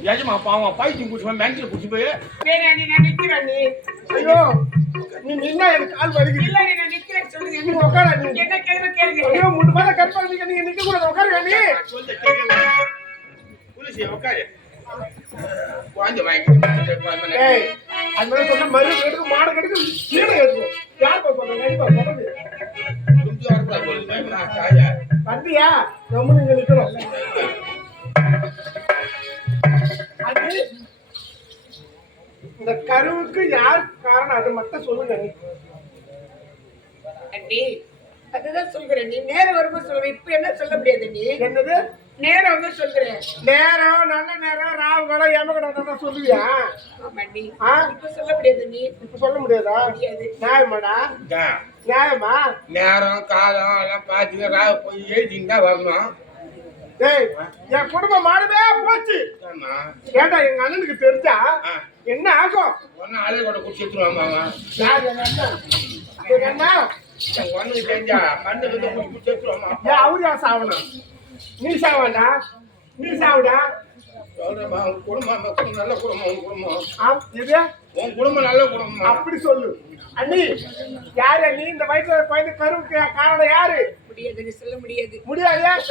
ஏஜமா பாவம் பைத்தியம் குடிச்சு மென்டல் குடிச்சு போய் நீ நான் நிக்கிறேன் நீ ஐயோ நீ நின்னா எனக்கு கால் வலிக்குது. இல்ல நான் நிக்கிறேன் சொல்லுங்க நீ உட்கார நீ. என்ன கேள்வி கேளுங்க. ஐயோ முட்டு மேல கட் பண்ணீங்க நீங்க நிக்க கூடாது உட்காருங்க நீ. சொல்ல கேளுங்க. புலிசி உட்காரு. வாங்க வாங்க. ஏய் அந்த மாதிரி சொன்னா மறு எடுத்து மாடு கெடுக்கு கீழ ஏத்துவோம். யார் பாப்பா நடிப்பா சொல்லுது. குஞ்சு வரப்பா போடுங்க நான் தாயா. தம்பியா ரொம்ப நீங்க நிக்கணும். அது இந்த கருவுக்கு யார் காரணம் அது மட்டும் சொல்லுங்க நீ. அண்ணி அதுதான் சொல்கிறேன் நீ நேரம் வரும்போது சொல்லுவேன் இப்ப என்ன சொல்ல முடியாது நீ என்னது நேரம் வந்து சொல்கிறேன் நேரம் நல்ல நேரம் ராவு கடை எமகடை சொல்லுவியா? ஆமாண்டி ஆ இப்ப சொல்ல முடியாது நீ இப்ப சொல்ல முடியாதா? முடியாது. நியாயமாடா? நியாயமா? நேரம் காலம் எல்லாம் பார்த்து ராவ போய் எழுதிங்க தான் வரணும். டேய் என் குடும்பம் மாடுவே போச்சு. ஆமா ஏண்டா எங்க அண்ணனுக்கு தெரிஞ்சா என்ன ஆகும்? ஒன்னும் ஆளே கூட குடிச்சு எடுத்துருவாங்க. யார் எங்க அண்ணன்? எங்க அண்ணன் ஒண்ணுக்கு தெரிஞ்சா கண்டு வந்து குடிச்சு எடுத்துருவாமா. ஏன் அவரு ஏன் சாவணும்? நீ சாவடா நீ சாவுடா. சொல்றேம்மா உன் குடும்பம் நல்ல குடும்பம் உன் குடும்பம். இது உன் குடும்பம் நல்ல குடும்பம். அப்படி சொல்லு. அண்ணி யாரு நீ இந்த வயசுல குழந்தை கருவுக்கு காரணம் யாரு? முடியாது நீ சொல்ல முடியாது. முடியாது.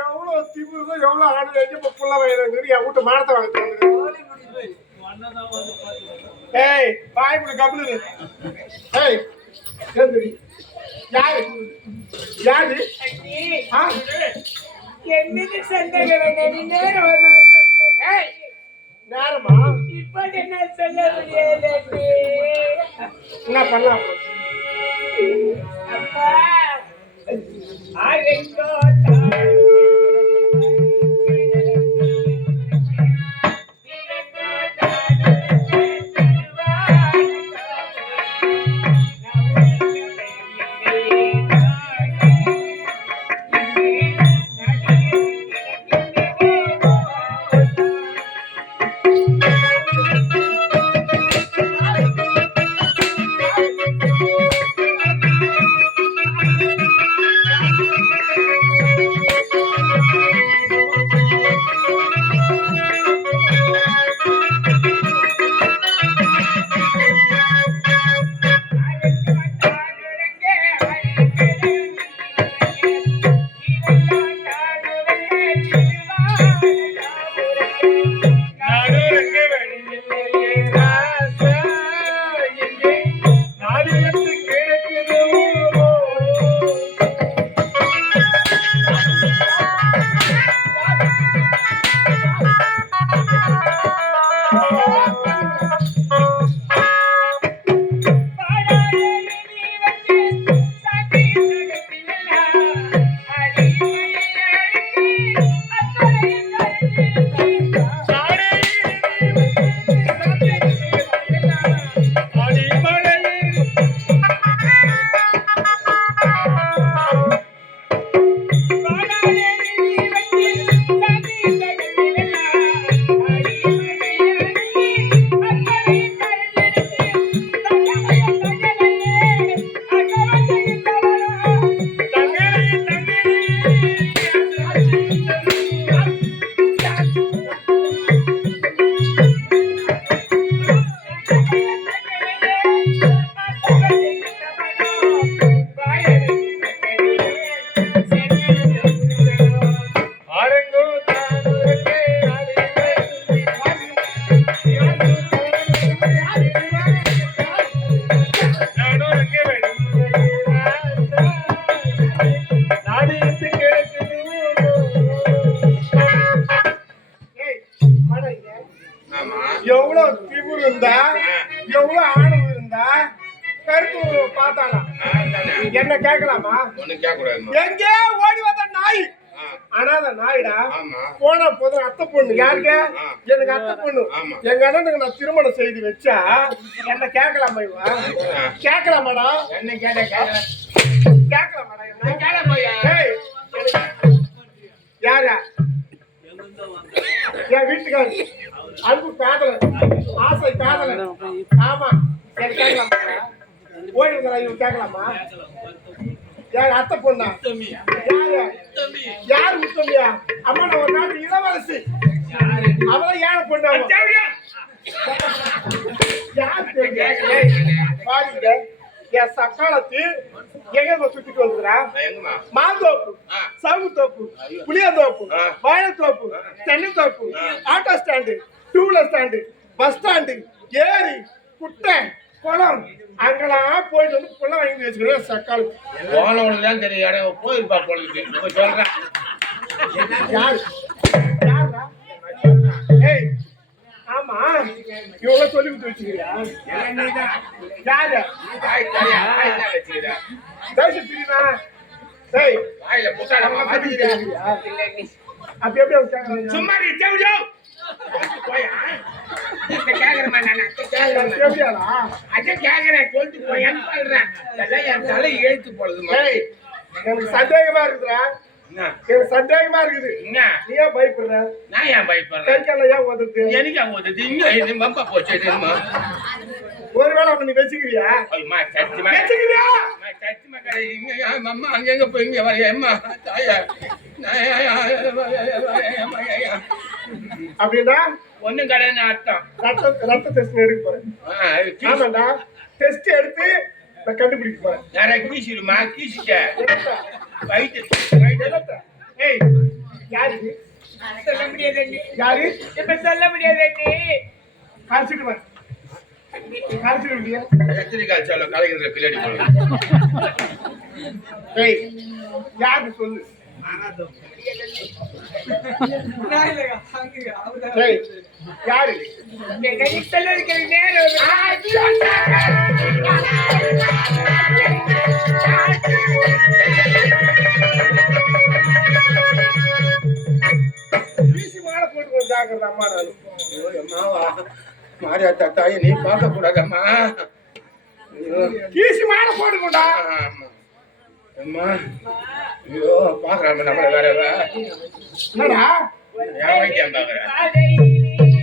எவ்வளவு திமுக எவ்வளவு ஆடு இப்ப புள்ள வயிறு என் வீட்டு மானத்தை வாங்க. ஏய் பாய் இப்படி கபுலு. ஏய் சரி யாரு யாரு? என்னது சந்தேகம் நீ நேரம் வரணும். ஏய் நேரமா இப்ப என்ன சொல்ல முடியாது என்ன பண்ணலாம்? அப்பா ஆரெங்கோ எவ்வளவு திமிரு இருந்தா எவ்வளவு ஆணவம் இருந்தா கருத்து பார்த்தானா என்ன கேட்கலாமா? ஒண்ணு கேட்க கூடாது. எங்கே ஓடி வந்த நாய் அனாத நாயிடா ஆமா. போனா போதும் அத்தை பொண்ணு யாருக்க ஆ. எனக்கு அத்தை பொண்ணு ஆமா. எங்க அண்ணனுக்கு நான் திருமணம் செய்து வச்சா என்ன கேட்கலாமா இவன் கேட்கலாமாடா என்ன கேட்ட கேட்கலாமாடா என்ன கேள போயா. ஏய், யாரா என் வீட்டுக்காரு அன்பு காதலன் ஆசை காதலன் ஆமா எனக்கு கேட்கலாமா ஓடி இருந்தா இவன் கேட்கலாமா யார் அத்தை பொண்ணா யாரு யார் முத்தமியா அம்மா நான் ஒரு நாட்டு இளவரசி அவதான் ஏழை பொண்ணு அவன். யார் பாருங்க என் சக்காலத்து எங்க சுத்திட்டு வந்துக்கிறா எங்கம்மா? மாந்தோப்பு ஆ. சவுகு தோப்பு புளியந்தோப்பு ஆ. வாழைத்தோப்பு தென்னை தோப்பு auto stand two wheeler stand bus stand ஏரி குட்டை குளம் அங்கெல்லாம் போயிட்டு வந்து புள்ள வாங்கி வச்சுக்கிறேன் சக்காலத்து போனவனுக்கு தான் தெரியும் இடம் போயிருப்பா போலுக்கு இப்ப சொல்றேன். யாரு யாரா ஏய் ஆமா இவங்க சொல்லி கொடுத்து வச்சுக்கிறியா யாரு வாயில வச்சுக்கிற. தேசம் தெரியுமா ஏய் வாயில புத்தாடமா மாத்திக்கிறியா? அப்படி எப்படி அவங்க கேட்கறாங்க சும்மா நீ செவிடோ. போயா. இத கேக்குறமா நான் கேக்குறேன். எப்படியாடா அத கேக்குறேன் சொல்லிட்டு போயான்னு சொல்றேன். அதெல்லாம் என் தலை எழுத்து போடுதுமா. ஏய் எனக்கு சந்தேகமா இருக்குதுடா என்ன? எனக்கு சந்தேகமா இருக்குது என்ன? நீ ஏன் பயப்படுற நான் ஏன் கை பயப்படுறேன்? கால ஏன் உதத்து எனக்கு போகுது இங்க இது மம்பா போச்சு இதுமா. ஒருவேளை அவனை நீ வச்சுக்கிறியா ஐயம்மா சத்தியமா வச்சுக்கிறியா அம்மா, சத்தியமா கிடையாது. இங்க அம்மா அங்க போய் இங்க வரைய அம்மா தாயா அப்படின்னா ஒண்ணும் கிடையாது அர்த்தம். ரத்த டெஸ்ட் எடுக்க போறேன் ஆமாண்டா டெஸ்ட் எடுத்து நான் கண்டுபிடிக்க போறேன் யாரா கீசிடுமா கீசிட்ட என்னத்த? வயிற்று என்னத்த? ஏய் யாரு இது? சொல்ல முடியாதண்டி யாரு இப்ப சொல்ல முடியாதண்டி காய்ச்சிட்டு வா காய்ச்சிட்டு விட்டியா எத்தனைக்கால் சொல்ல கலைஞர்கள் பின்னாடி போகணும். ஏய் யாரு சொல்லு ஏய் யாரு என்னடி சொல்ல இருக்கிற நேரம் வீசி மாலை போட்டு கொஞ்சம் ஜாக்கிரதை அம்மா நான் ஐயோ, அம்மாவா மாரியாத்தா தாயை நீ பார்க்க கூடாதம்மா. வீசி மாலை போட்டுக்கோண்டா ஆமா. அம்மா ஐயோ பாக்குறாம நம்மள வேற என்னடா என் வைத்தியம் பாக்குறேன்.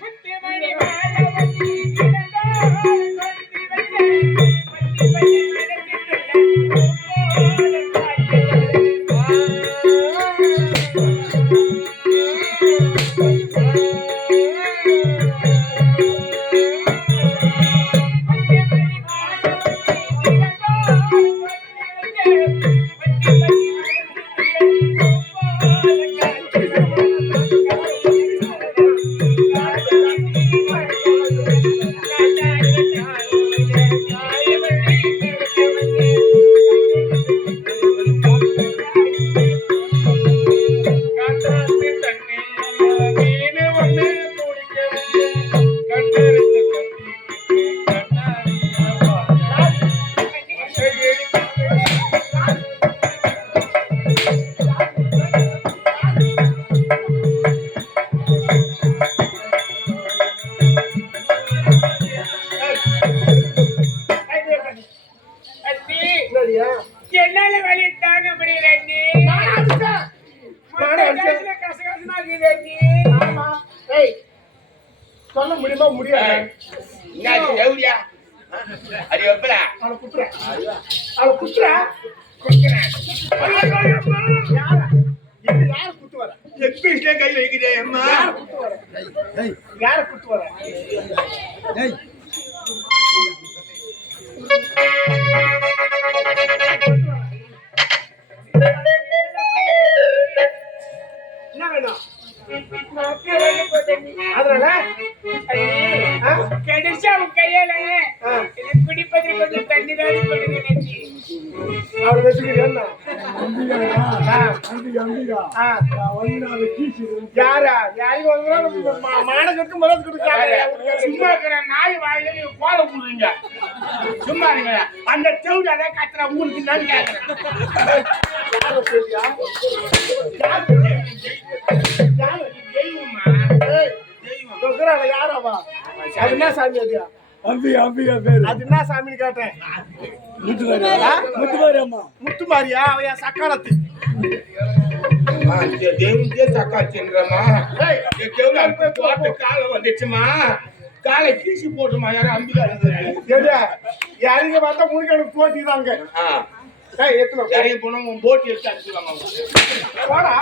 முத்துமணி மாலை வந்து கிடந்தாள் கொட்டி வைத்தேன். பட்டி பட்டி மனதில் என்னடியா? என்னால வழி தாங்க முடியல அண்ணி. நானே அடிச்சேன். நானே அடிச்சேன். கசகசமா கசகசமா இருக்குது அண்ணி. ஆமா. ஏய், சொல்ல முடியுமா முடியாது? என்னாச்சு எவ்வளியா? அடி வெப்பல. அவளை குத்துற. அவளை குத்துற. குத்துறேன். யாரா? இது யார குத்து வர? எக்ஸ்பீஸ்ல கை வைக்கிறே அம்மா. யார குத்து வர? யார குத்து வர? என்ன வேணும்? அதனால கடைசியா உன் கையால இது குடிப்பதற்கு கொஞ்சம் தண்ணி தான் கொடுங்க நெஞ்சி. அவளை வச்சுக்கிறேன். யாரா? யாரையும் வந்து மானகருக்கு மரத்து கொடுக்காங்க. சும்மா இருக்கிற நாய் வாயில நீங்க கோல போடுறீங்க. சும்மா இருங்க. அந்த செவுடு அதை கத்துற உங்களுக்கு நான் கேட்கிறேன். யார சொல்லியா? யாரு? தெய்வமா? ஏய், தெய்வம். தொகுறாள யாராவா? அது என்ன சாமி அது? அது என்ன சாமின்னு கேட்டேன். முத்துமாரியா? அவ என் சக்காலத்து. தெய்வத்தே சக்காச்சுன்றமா? ஏய், போட்ட காலம் வந்துச்சுமா, காலை கீசி போட்டுமா யாரும் அம்பிகா எது? இறங்கி பார்த்தா முழுக்க போட்டிதாங்க. ஏய், எத்தனை இறங்கி போனா போட்டி எடுத்து அடிச்சுவாங்க. போடா.